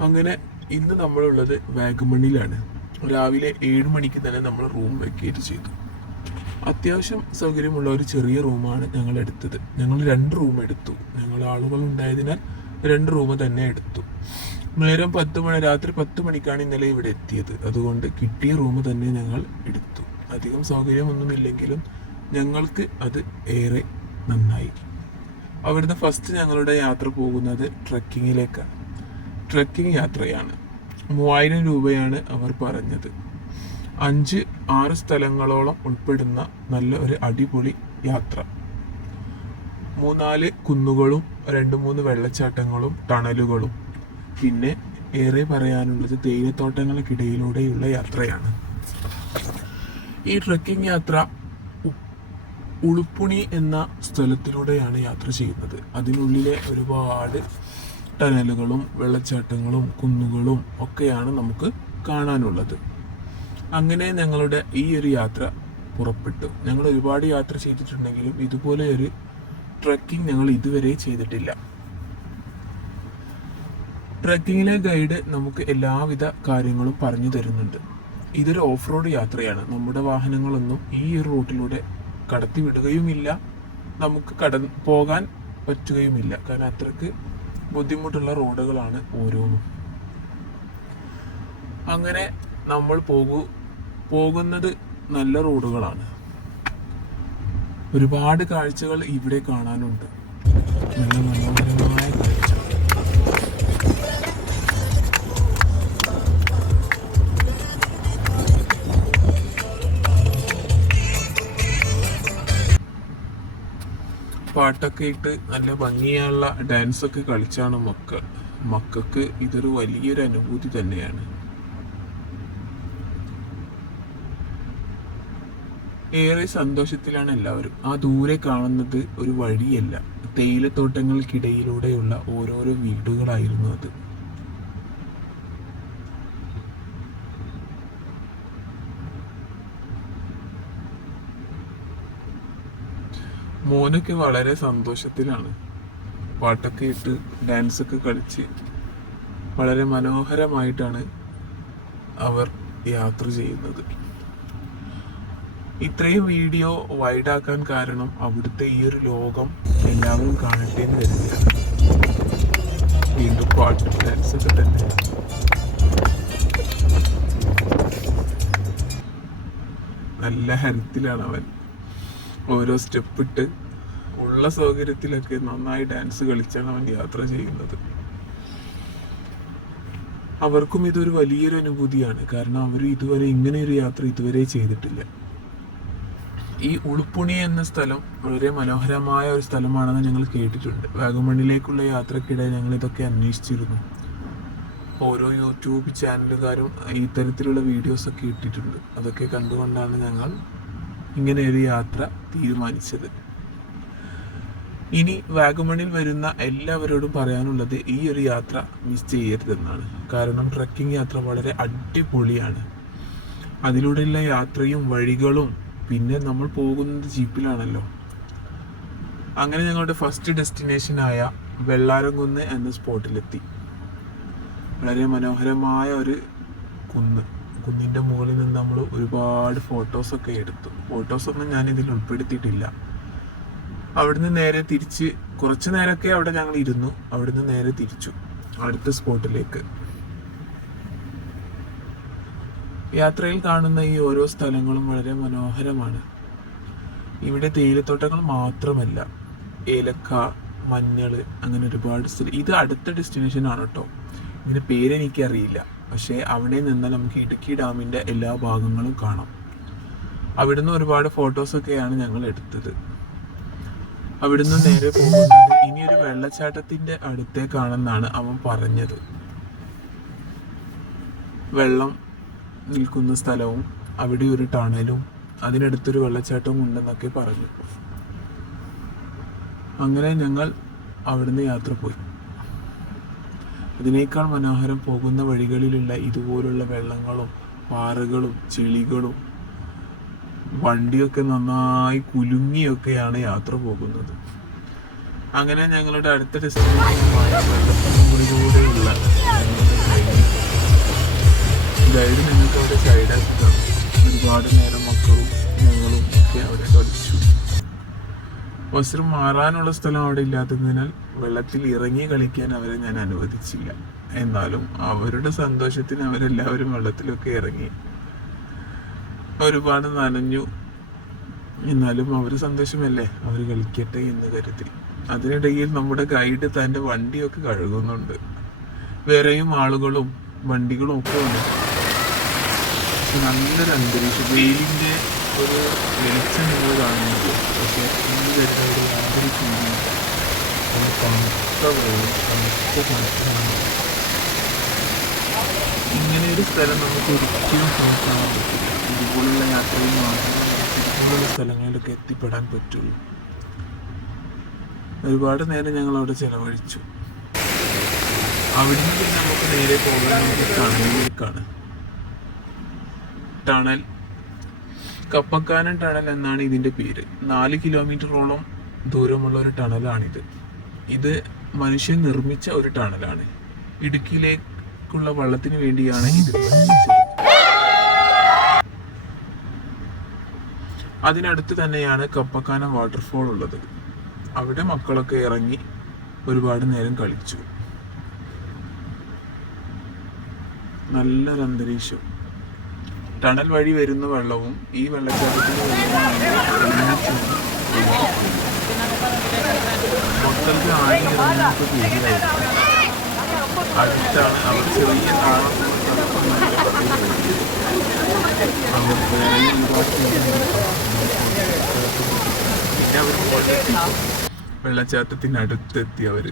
അങ്ങനെ ഇന്ന് നമ്മളുള്ളത് വാഗമണിലാണ് രാവിലെ ഏഴ് മണിക്ക് തന്നെ നമ്മൾ റൂം വെക്കേറ്റ് ചെയ്തു. അത്യാവശ്യം സൗകര്യമുള്ള ഒരു ചെറിയ റൂമാണ് ഞങ്ങൾ എടുത്തത്. ഞങ്ങൾ രണ്ട് റൂം എടുത്തു. ഞങ്ങൾ ആളുകൾ ഉണ്ടായതിനാൽ രണ്ട് റൂം തന്നെ എടുത്തു. നേരം പത്ത് മണി രാത്രി പത്ത് മണിക്കാണ് ഇന്നലെ ഇവിടെ എത്തിയത്. അതുകൊണ്ട് കിട്ടിയ റൂം തന്നെ ഞങ്ങൾ എടുത്തു. അധികം സൗകര്യമൊന്നുമില്ലെങ്കിലും ഞങ്ങൾക്ക് അത് ഏറെ നന്നായി. അവിടുന്ന് ഫസ്റ്റ് ഞങ്ങളുടെ യാത്ര പോകുന്നത് ട്രക്കിങ്ങിലേക്കാണ് ട്രക്കിംഗ് യാത്രയാണ്. മൂവായിരം രൂപയാണ് അവർ പറഞ്ഞത്. അഞ്ച് ആറ് സ്ഥലങ്ങളോളം ഉൾപ്പെടുന്ന നല്ല ഒരു അടിപൊളി യാത്ര. മൂന്നാൽ കുന്നുകളും രണ്ട് മൂന്ന് വെള്ളച്ചാട്ടങ്ങളും ടണലുകളും. പിന്നെ ഏറെ പറയാനുള്ളത് തേയിലത്തോട്ടങ്ങൾക്കിടയിലൂടെയുള്ള യാത്രയാണ്. ഈ ട്രക്കിംഗ് യാത്ര ഉളുപ്പുണി എന്ന സ്ഥലത്തിലൂടെയാണ് യാത്ര ചെയ്യുന്നത്. അതിനുള്ളിലെ ഒരുപാട് ടനലുകളും വെള്ളച്ചാട്ടങ്ങളും കുന്നുകളും ഒക്കെയാണ് നമുക്ക് കാണാനുള്ളത്. അങ്ങനെ ഞങ്ങളുടെ ഈ ഒരു യാത്ര പുറപ്പെട്ടു. ഞങ്ങൾ ഒരുപാട് യാത്ര ചെയ്തിട്ടുണ്ടെങ്കിലും ഇതുപോലെ ഒരു ട്രക്കിംഗ് ഞങ്ങൾ ഇതുവരെ ചെയ്തിട്ടില്ല. ട്രക്കിങ്ങിലെ ഗൈഡ് നമുക്ക് എല്ലാവിധ കാര്യങ്ങളും പറഞ്ഞു തരുന്നുണ്ട്. ഇതൊരു ഓഫ് റോഡ് യാത്രയാണ്. നമ്മുടെ വാഹനങ്ങളൊന്നും ഈ ഒരു റൂട്ടിലൂടെ കടത്തി വിടുകയുമില്ല നമുക്ക് കട പോകാൻ പറ്റുകയുമില്ല. കാരണം അത്രയ്ക്ക് ബുദ്ധിമുട്ടുള്ള റോഡുകളാണ് ഓരോന്നും അങ്ങനെ നമ്മൾ പോകൂ പോകുന്നത് നല്ല റോഡുകളാണ്. ഒരുപാട് കാഴ്ചകൾ ഇവിടെ കാണാനുണ്ട്. നല്ല പാട്ടൊക്കെ ഇട്ട് നല്ല ഭംഗിയുള്ള ഡാൻസ് ഒക്കെ കളിച്ചാണ് മക്കൾ മക്കൾക്ക് ഇതൊരു വലിയൊരു അനുഭൂതി തന്നെയാണ്. ഏറെ സന്തോഷത്തിലാണ് എല്ലാവരും. ആ ദൂരെ കാണുന്നത് ഒരു വഴിയല്ല. തേയിലത്തോട്ടങ്ങൾക്കിടയിലൂടെയുള്ള ഓരോരോ വീടുകളായിരുന്നു അത്. മോനൊക്കെ വളരെ സന്തോഷത്തിലാണ്. പാട്ടൊക്കെ ഇട്ട് ഡാൻസ് ഒക്കെ കളിച്ച് വളരെ മനോഹരമായിട്ടാണ് അവർ യാത്ര ചെയ്യുന്നത്. ഇത്രയും വീഡിയോ വൈഡാക്കാൻ കാരണം അവിടുത്തെ ഈ ഒരു ലോകം എല്ലാവരും കാണട്ടെ എന്ന് കരുതിയാണ് വീണ്ടും പാട്ട് ഡാൻസ് ഒക്കെ തന്നെ. നല്ല ഹരത്തിലാണ് അവൻ. ഓരോ സ്റ്റെപ്പ് ഇട്ട് ഉള്ള സൗകര്യത്തിലൊക്കെ നന്നായി ഡാൻസ് കളിച്ചാണ് അവൻ യാത്ര ചെയ്യുന്നത്. അവർക്കും ഇതൊരു വലിയൊരു അനുഭൂതിയാണ്. കാരണം അവർ ഇതുവരെ ഇങ്ങനെ ഒരു യാത്ര ഇതുവരെ ചെയ്തിട്ടില്ല. ഈ ഉളുപ്പുണി എന്ന സ്ഥലം വളരെ മനോഹരമായ ഒരു സ്ഥലമാണെന്ന് ഞങ്ങൾ കേട്ടിട്ടുണ്ട്. വാഗമണ്ണിലേക്കുള്ള യാത്രക്കിടെ ഞങ്ങൾ ഇതൊക്കെ അന്വേഷിച്ചിരുന്നു. ഓരോ യൂട്യൂബ് ചാനലുകാരും ഇത്തരത്തിലുള്ള വീഡിയോസൊക്കെ ഇട്ടിട്ടുണ്ട്. അതൊക്കെ കണ്ടുകൊണ്ടാണ് ഞങ്ങൾ ഇങ്ങനെ ഒരു യാത്ര തീരുമാനിച്ചത്. ഇനി വാഗമണിൽ വരുന്ന എല്ലാവരോടും പറയാനുള്ളത് ഈ ഒരു യാത്ര മിസ് ചെയ്യരുതെന്നാണ്. കാരണം ട്രക്കിംഗ് യാത്ര വളരെ അടിപൊളിയാണ്. അതിലൂടെയുള്ള യാത്രയും വഴികളും പിന്നെ നമ്മൾ പോകുന്നത് ജീപ്പിലാണല്ലോ. അങ്ങനെ ഞങ്ങളുടെ ഫസ്റ്റ് ഡെസ്റ്റിനേഷനായ വെള്ളാരംകുന്ന് എന്ന സ്പോട്ടിലെത്തി വളരെ മനോഹരമായ ഒരു കുന്ന്. കുന്നിന്റെ മുകളിൽ നിന്ന് നമ്മൾ ഒരുപാട് ഫോട്ടോസൊക്കെ എടുത്തു. ഫോട്ടോസൊന്നും ഞാൻ ഇതിൽ ഉൾപ്പെടുത്തിയിട്ടില്ല. അവിടുന്ന് നേരെ തിരിച്ച് കുറച്ച് നേരമൊക്കെ അവിടെ ഞങ്ങൾ ഇരുന്നു. അവിടുന്ന് നേരെ തിരിച്ചു. അടുത്ത സ്പോട്ടിലേക്ക് യാത്രയിൽ കാണുന്ന ഈ ഓരോ സ്ഥലങ്ങളും വളരെ മനോഹരമാണ്. ഇവിടെ തേയിലത്തോട്ടങ്ങൾ മാത്രമല്ല. ഏലക്ക മഞ്ഞൾ അങ്ങനെ ഒരുപാട് സ്ഥലം ഇത് അടുത്ത ഡെസ്റ്റിനേഷൻ ആണ് കേട്ടോ. ഇതിന്റെ പേര് എനിക്കറിയില്ല പക്ഷേ അവിടെ നിന്ന് നമുക്ക് ഇടുക്കി ഡാമിന്റെ എല്ലാ ഭാഗങ്ങളും കാണാം. അവിടുന്ന് ഒരുപാട് ഫോട്ടോസൊക്കെയാണ് ഞങ്ങൾ എടുത്തത്. അവിടുന്ന് നേരെ പോകുന്നത് ഇനിയൊരു വെള്ളച്ചാട്ടത്തിന്റെ അടുത്തേക്കാണെന്നാണ് അവൻ പറഞ്ഞത്. വെള്ളം നിൽക്കുന്ന സ്ഥലവും അവിടെ ഒരു ടണലും അതിനടുത്തൊരു വെള്ളച്ചാട്ടവും ഉണ്ടെന്നൊക്കെ പറഞ്ഞു. അങ്ങനെ ഞങ്ങൾ അവിടുന്ന് യാത്ര പോയി. അതിനേക്കാൾ മനോഹരം പോകുന്ന വഴികളിലുള്ള ഇതുപോലുള്ള വെള്ളങ്ങളും പാറകളും ചെളികളും വണ്ടിയൊക്കെ നന്നായി കുലുങ്ങിയൊക്കെയാണ് യാത്ര പോകുന്നത്. അങ്ങനെ ഞങ്ങളുടെ അടുത്ത ഡെസ്റ്റിനേഷനുമായ ഗൈഡ് ഞങ്ങൾക്ക് അവിടെ സൈഡാക്കി ഒരുപാട് നേരം മക്കളും ഞങ്ങളും ഒക്കെ അവിടെ കളിച്ചു. വസ്ത്രം മാറാനുള്ള സ്ഥലം അവിടെ ഇല്ലാത്തതിനാൽ വെള്ളത്തിൽ ഇറങ്ങി കളിക്കാൻ അവരെ ഞാൻ അനുവദിച്ചില്ല. എന്നാലും അവരുടെ സന്തോഷത്തിന് അവരെല്ലാവരും വെള്ളത്തിലൊക്കെ ഇറങ്ങി. ഒരുപാട് നനഞ്ഞു. എന്നാലും അവർ സന്തോഷമല്ലേ? അവർ കളിക്കട്ടെ എന്ന് കരുതി. അതിനിടയിൽ നമ്മുടെ ഗൈഡ് തന്റെ വണ്ടിയൊക്കെ കഴുകുന്നുണ്ട്. വേറെയും ആളുകളും വണ്ടികളും ഒക്കെ ഉണ്ട്. നല്ലൊരു അന്തരീക്ഷം. വെയിലിന്റെ ഒരു വെളിച്ചം നിങ്ങൾ കാണുന്നുണ്ട്. പക്ഷേ ഇന്ന് വരുന്ന ഒരു യാതൊരു ഇങ്ങനെ ഒരു സ്ഥലം നമുക്ക് ഒരിക്കലും ശ്രമിക്കാൻ പറ്റില്ല ഇതുപോലുള്ള യാത്രയിൽ മാത്രമേ സ്ഥലങ്ങളിലൊക്കെ എത്തിപ്പെടാൻ പറ്റുള്ളൂ. ഒരുപാട് നേരം ഞങ്ങൾ അവിടെ ചെലവഴിച്ചു. അവിടെ നിന്ന് നമുക്ക് നേരെ പോകാൻ നമുക്ക് ടണലിലേക്കാണ്. ടണൽ കപ്പക്കാനൻ ടണൽ എന്നാണ് ഇതിന്റെ പേര്. നാല് കിലോമീറ്ററോളം ദൂരമുള്ള ഒരു ടണലാണിത്. ഇത് മനുഷ്യൻ നിർമ്മിച്ച ഒരു ടണലാണ്. ഇടുക്കിയിലേക്കുള്ള വള്ളത്തിന് വേണ്ടിയാണ് ഇത് അതിനടുത്ത് തന്നെയാണ് കപ്പക്കാന വാട്ടർഫോൾ ഉള്ളത്. അവിടെ മക്കളൊക്കെ ഇറങ്ങി ഒരുപാട് നേരം കളിച്ചു. നല്ലൊരു അന്തരീക്ഷം. ടണൽ വഴി വരുന്ന വെള്ളവും ഈ വെള്ളച്ചാട്ടത്തിന്റെ വെള്ളവും ഒരുമിച്ചാണ് മക്കൾക്ക് ആണിയിറങ്ങാനൊക്കെ അടുത്താണ് അവർ ചെറിയ താളം പിന്നെ അവർ വെള്ളച്ചാട്ടത്തിന് അടുത്തെത്തി അവർ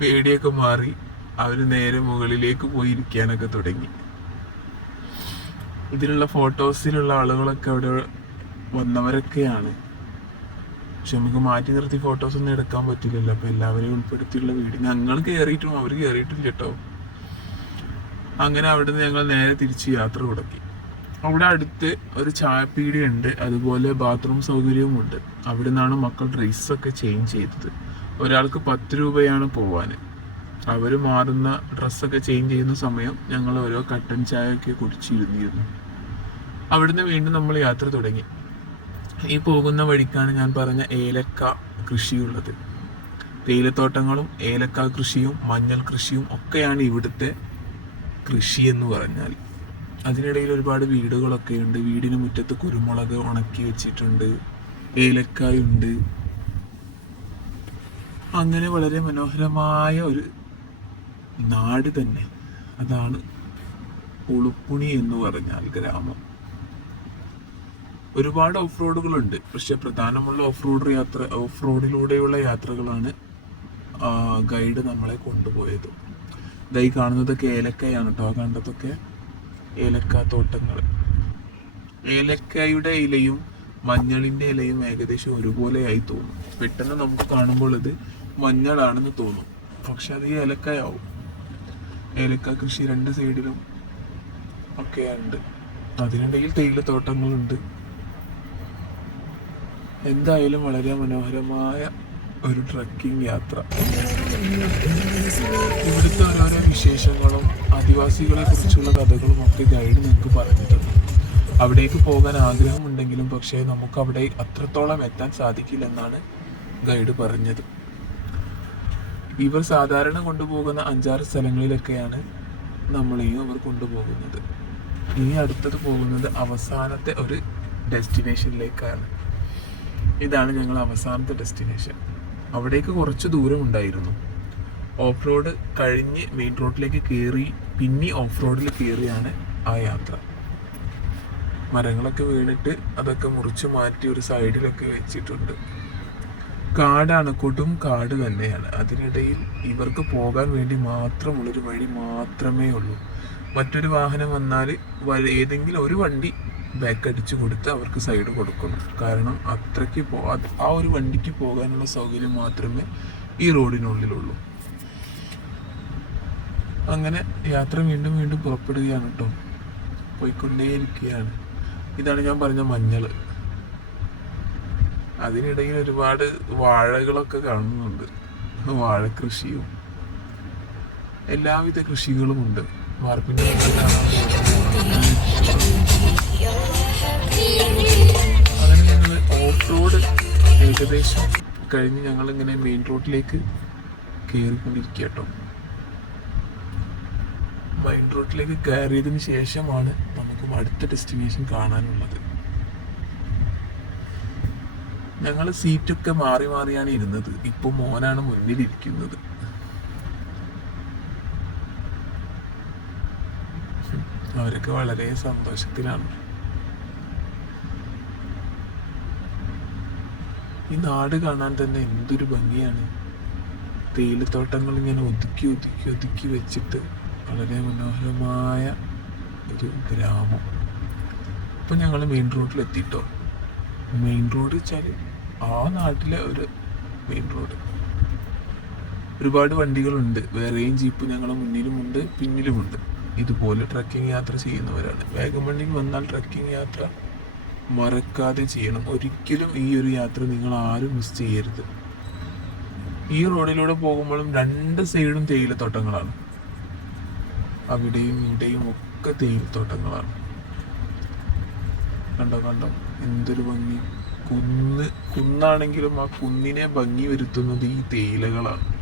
പേടിയൊക്കെ മാറി അവർ നേരെ മുകളിലേക്ക് പോയി ഇരിക്കാനൊക്കെ തുടങ്ങി ഇതിനുള്ള ഫോട്ടോസിലുള്ള ആളുകളൊക്കെ അവിടെ വന്നവരൊക്കെയാണ്. പക്ഷെ നമുക്ക് മാറ്റി നിർത്തി ഫോട്ടോസ് ഒന്നും എടുക്കാൻ പറ്റില്ലല്ലോ. അപ്പൊ എല്ലാവരെയും ഉൾപ്പെടുത്തിയുള്ള വീട് ഞങ്ങൾ കയറിയിട്ടും അവർ കയറിയിട്ടും കേട്ടോ. അങ്ങനെ അവിടുന്ന് ഞങ്ങൾ നേരെ തിരിച്ച് യാത്ര തുടങ്ങി. അവിടെ അടുത്ത് ഒരു ചായപ്പീടി ഉണ്ട് അതുപോലെ ബാത്റൂം സൗകര്യവും ഉണ്ട് അവിടെ നിന്നാണ് മക്കൾ ഡ്രസ്സൊക്കെ ചേഞ്ച് ചെയ്തത്. ഒരാൾക്ക് പത്ത് രൂപയാണ് പോവാൻ അവർ മാറുന്ന ഡ്രസ്സൊക്കെ ചേഞ്ച് ചെയ്യുന്ന സമയം ഞങ്ങൾ ഓരോ കട്ടൻ ചായ ഒക്കെ കുടിച്ചിരുന്നിരുന്നു. അവിടുന്ന് വീണ്ടും നമ്മൾ യാത്ര തുടങ്ങി. ഈ പോകുന്ന വഴിക്കാണ് ഞാൻ പറഞ്ഞ ഏലക്ക കൃഷിയുള്ളത്. തേയിലത്തോട്ടങ്ങളും ഏലക്ക കൃഷിയും മഞ്ഞൾ കൃഷിയും ഒക്കെയാണ് ഇവിടുത്തെ കൃഷി എന്ന് പറഞ്ഞാൽ. അതിനിടയിൽ ഒരുപാട് വീടുകളൊക്കെ ഉണ്ട്. വീടിന് മുറ്റത്ത് കുരുമുളക് ഉണക്കി വെച്ചിട്ടുണ്ട്. ഏലക്കായുണ്ട്. അങ്ങനെ വളരെ മനോഹരമായ ഒരു നാട് തന്നെ. അതാണ് ഉളുപ്പുണി എന്ന് പറഞ്ഞാൽ ഗ്രാമം. ഒരുപാട് ഓഫ് റോഡുകളുണ്ട് പക്ഷേ പ്രധാനമുള്ള ഓഫ് റോഡ് യാത്ര ഓഫ് റോഡിലൂടെയുള്ള യാത്രകളാണ് ഗൈഡ് നമ്മളെ കൊണ്ടുപോയത്. ഇതായി കാണുന്നതൊക്കെ ഏലക്കയാണ് കേട്ടോ. കണ്ടതൊക്കെ ഏലക്ക തോട്ടങ്ങൾ. ഏലക്കായുടെ ഇലയും മഞ്ഞളിന്റെ ഇലയും ഏകദേശം ഒരുപോലെയായി തോന്നും. പെട്ടെന്ന് നമുക്ക് കാണുമ്പോൾ ഇത് മഞ്ഞളാണെന്ന് തോന്നും. പക്ഷെ അത് ഏലക്കായാവും. ഏലക്ക കൃഷി രണ്ട് സൈഡിലും ഒക്കെ ഉണ്ട് അതിനിടയിൽ തേയിലത്തോട്ടങ്ങളുണ്ട്. എന്തായാലും വളരെ മനോഹരമായ ഒരു ട്രക്കിംഗ് യാത്ര. ഇവിടുത്തെ ഓരോരോ വിശേഷങ്ങളും ആദിവാസികളെ കുറിച്ചുള്ള കഥകളും ഒക്കെ ഗൈഡ് നിങ്ങൾക്ക് പറഞ്ഞു തന്നു അവിടേക്ക് പോകാൻ ആഗ്രഹമുണ്ടെങ്കിലും പക്ഷേ നമുക്ക് അവിടെ അത്രത്തോളം എത്താൻ സാധിക്കില്ലെന്നാണ് ഗൈഡ് പറഞ്ഞത്. ഇവർ സാധാരണ കൊണ്ടുപോകുന്ന അഞ്ചാറ് സ്ഥലങ്ങളിലൊക്കെയാണ് നമ്മളെയും അവർ കൊണ്ടുപോകുന്നത്. ഇനി അടുത്തത് പോകുന്നത് അവസാനത്തെ ഒരു ഡെസ്റ്റിനേഷനിലേക്കാണ്. ഇതാണ് ഞങ്ങൾ അവസാനത്തെ ഡെസ്റ്റിനേഷൻ അവിടേക്ക് കുറച്ച് ദൂരം ഉണ്ടായിരുന്നു. ഓഫ് റോഡ് കഴിഞ്ഞ് മെയിൻ റോഡിലേക്ക് കയറി പിന്നെ ഓഫ് റോഡിൽ കയറിയാണ് ആ യാത്ര. മരങ്ങളൊക്കെ വീണിട്ട് അതൊക്കെ മുറിച്ച് മാറ്റി ഒരു സൈഡിലൊക്കെ വെച്ചിട്ടുണ്ട്. കാടാണ് കൊടും കാട് തന്നെയാണ്. അതിനിടയിൽ ഇവർക്ക് പോകാൻ വേണ്ടി മാത്രമുള്ളൊരു വഴി മാത്രമേ ഉള്ളൂ. മറ്റൊരു വാഹനം വന്നാൽ ഏതെങ്കിലും ഒരു വണ്ടി ബാക്ക് അടിച്ചു കൊടുത്ത് അവർക്ക് സൈഡ് കൊടുക്കണം കാരണം അത്രയ്ക്ക് പോ ആ ഒരു വണ്ടിക്ക് പോകാനുള്ള സൗകര്യം മാത്രമേ ഈ റോഡിനുള്ളിലുള്ളൂ. അങ്ങനെ യാത്ര വീണ്ടും വീണ്ടും പുറപ്പെടുകയാണ് കേട്ടോ പോയിക്കൊണ്ടേയിരിക്കുകയാണ്. ഇതാണ് ഞാൻ പറഞ്ഞ മഞ്ഞൾ അതിനിടയിൽ ഒരുപാട് വാഴകളൊക്കെ കാണുന്നുണ്ട്. വാഴ കൃഷിയും. എല്ലാവിധ കൃഷികളും ഉണ്ട്. അങ്ങനെ ഞങ്ങൾ ഓഫ് റോഡ് ഏകദേശം കഴിഞ്ഞ് ഞങ്ങൾ ഇങ്ങനെ മെയിൻ റോഡിലേക്ക് കയറിക്കൊണ്ടിരിക്കുക കേട്ടോ മെയിൻ റോഡിലേക്ക് കയറിയതിന് ശേഷമാണ് നമുക്ക് അടുത്ത ഡെസ്റ്റിനേഷൻ കാണാനുള്ളത്. ഞങ്ങൾ സീറ്റൊക്കെ മാറി മാറിയാണ് ഇരുന്നത്. ഇപ്പൊ മോനാണ് മുന്നിലിരിക്കുന്നത് അവരൊക്കെ വളരെ സന്തോഷത്തിലാണ്. ഈ നാട് കാണാൻ തന്നെ എന്തൊരു ഭംഗിയാണ്. തേയിലത്തോട്ടങ്ങൾ ഇങ്ങനെ ഒതുക്കി ഒതുക്കി ഒതുക്കി വെച്ചിട്ട് വളരെ മനോഹരമായ ഒരു ഗ്രാമം. ഇപ്പം ഞങ്ങൾ മെയിൻ റോഡിൽ എത്തിട്ടോ? മെയിൻ റോഡ് വെച്ചാൽ ആ നാട്ടിലെ ഒരു മെയിൻ റോഡ് ഒരുപാട് വണ്ടികളുണ്ട്. വേറെയും ജീപ്പ് ഞങ്ങളുടെ മുന്നിലുമുണ്ട് പിന്നിലുമുണ്ട് ഇതുപോലെ ട്രക്കിംഗ് യാത്ര ചെയ്യുന്നവരാണ്. വേഗം വണ്ടിയിൽ വന്നാൽ ട്രക്കിംഗ് യാത്ര മറക്കാതെ ചെയ്യണം. ഒരിക്കലും ഈ ഒരു യാത്ര നിങ്ങൾ ആരും മിസ് ചെയ്യരുത്. ഈ റോഡിലൂടെ പോകുമ്പോഴും രണ്ട് സൈഡും തേയിലത്തോട്ടങ്ങളാണ്. അവിടെയും ഇവിടെയും ഒക്കെ തേയിലത്തോട്ടങ്ങളാണ്. കണ്ടോ കണ്ടോ? എന്തൊരു ഭംഗി. കുന്ന് കുന്നാണെങ്കിലും ആ കുന്നിനെ ഭംഗി വരുത്തുന്നത് ഈ തേയിലകളാണ്.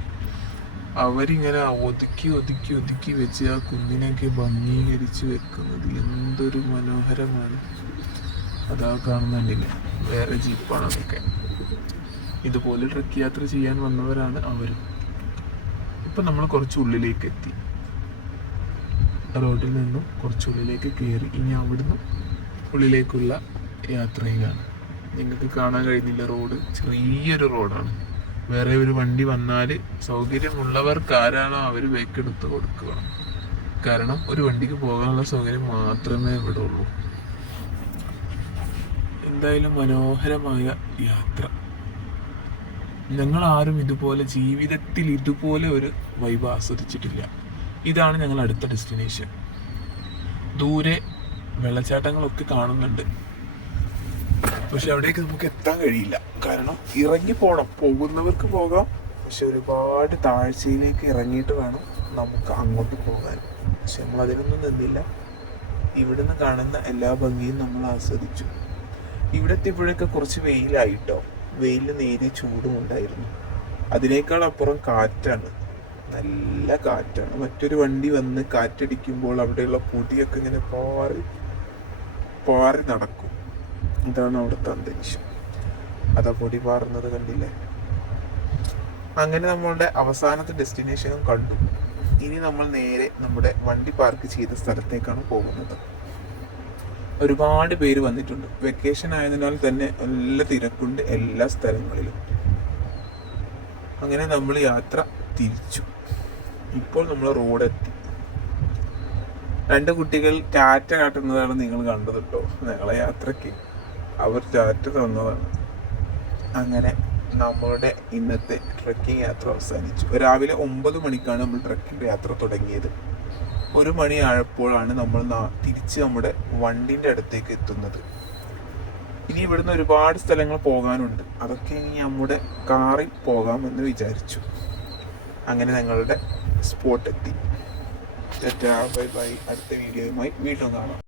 അവരിങ്ങനെ ഒതുക്കി ഒതുക്കി ഒതുക്കി വെച്ച് ആ കുന്നിനെയൊക്കെ ഭംഗീകരിച്ച് വെക്കുന്നത് എന്തൊരു മനോഹരമാണ്. അതാ കാണുന്നുണ്ടില്ല വേറെ ജീപ്പാണ് അതൊക്കെ ഇതുപോലെ ട്രക്ക് യാത്ര ചെയ്യാൻ വന്നവരാണ് അവർ ഇപ്പൊ നമ്മൾ കുറച്ച് ഉള്ളിലേക്ക് എത്തി റോഡിൽ നിന്നും കുറച്ച് ഉള്ളിലേക്ക് കയറി ഇനി അവിടുന്ന് ഉള്ളിലേക്കുള്ള യാത്രയിലാണ്. നിങ്ങൾക്ക് കാണാൻ കഴിയുന്നില്ല റോഡ് ചെറിയൊരു റോഡാണ്. വേറെ ഒരു വണ്ടി വന്നാൽ സൗകര്യമുള്ളവർക്ക് ആരാണോ അവർ എടുത്ത് കൊടുക്കുക. കാരണം ഒരു വണ്ടിക്ക് പോകാനുള്ള സൗകര്യം മാത്രമേ ഇവിടെ ഉള്ളൂ എന്തായാലും മനോഹരമായ യാത്ര. ഞങ്ങൾ ആരും ഇതുപോലെ ജീവിതത്തിൽ ഇതുപോലെ ഒരു വൈബ് ആസ്വദിച്ചിട്ടില്ല. ഇതാണ് ഞങ്ങൾ അടുത്ത ഡെസ്റ്റിനേഷൻ ദൂരെ വെള്ളച്ചാട്ടങ്ങളൊക്കെ കാണുന്നുണ്ട്. പക്ഷെ അവിടേക്ക് നമുക്ക് എത്താൻ കഴിയില്ല. കാരണം ഇറങ്ങി പോകണം പോകുന്നവർക്ക് പോകാം. പക്ഷെ ഒരുപാട് താഴ്ചയിലേക്ക് ഇറങ്ങിയിട്ട് വേണം നമുക്ക് അങ്ങോട്ട് പോകാൻ. പക്ഷെ നമ്മൾ അതിനൊന്നും നിന്നില്ല. ഇവിടുന്ന് കാണുന്ന എല്ലാ ഭംഗിയും നമ്മൾ ആസ്വദിച്ചു. ഇവിടെ എത്തിയപ്പോഴൊക്കെ കുറച്ച് വെയിലായിട്ടോ. വെയിലിന് നേരിയ ചൂടും ഉണ്ടായിരുന്നു. അതിനേക്കാൾ അപ്പുറം കാറ്റാണ്. നല്ല കാറ്റാണ്. മറ്റൊരു വണ്ടി വന്ന് കാറ്റടിക്കുമ്പോൾ അവിടെയുള്ള പൊടിയൊക്കെ ഇങ്ങനെ പാറി പാറി നടക്കും. ഇതാണ് അവിടുത്തെ അന്തരീക്ഷം. അതാ പൊടി പാറുന്നത് കണ്ടില്ലേ? അങ്ങനെ നമ്മളുടെ അവസാനത്തെ ഡെസ്റ്റിനേഷനും കണ്ടു. ഇനി നമ്മൾ നേരെ നമ്മുടെ വണ്ടി പാർക്ക് ചെയ്ത സ്ഥലത്തേക്കാണ് പോകുന്നത്. ഒരുപാട് പേര് വന്നിട്ടുണ്ട്. വെക്കേഷൻ ആയതിനാൽ തന്നെ നല്ല തിരക്കുണ്ട് എല്ലാ സ്ഥലങ്ങളിലും. അങ്ങനെ നമ്മൾ യാത്ര തിരിച്ചു. ഇപ്പോൾ നമ്മൾ റോഡ് എത്തി രണ്ട് കുട്ടികൾ ടാറ്റ കാട്ടുന്നതാണ് നിങ്ങൾ കണ്ടത് കേട്ടോ. ഞങ്ങളെ യാത്രയ്ക്ക്. അവർ ടാറ്റ തന്നതാണ്. അങ്ങനെ നമ്മളുടെ ഇന്നത്തെ ട്രക്കിംഗ് യാത്ര അവസാനിച്ചു. രാവിലെ ഒമ്പത് മണിക്കാണ് നമ്മൾ ട്രക്കിംഗ് യാത്ര തുടങ്ങിയത്. ഒരു മണി ആയപ്പോഴാണ് നമ്മൾ തിരിച്ച് നമ്മുടെ വണ്ടിന്റെ അടുത്തേക്ക് എത്തുന്നത്. ഇനി ഇവിടുന്ന് ഒരുപാട് സ്ഥലങ്ങൾ പോകാനുണ്ട്. അതൊക്കെ ഇനി നമ്മുടെ കാറിൽ പോകാമെന്ന് വിചാരിച്ചു. അങ്ങനെ ഞങ്ങളുടെ സ്പോട്ട് എത്തി. Bye bye. അടുത്ത വീഡിയോയുമായി വീണ്ടും കാണാം.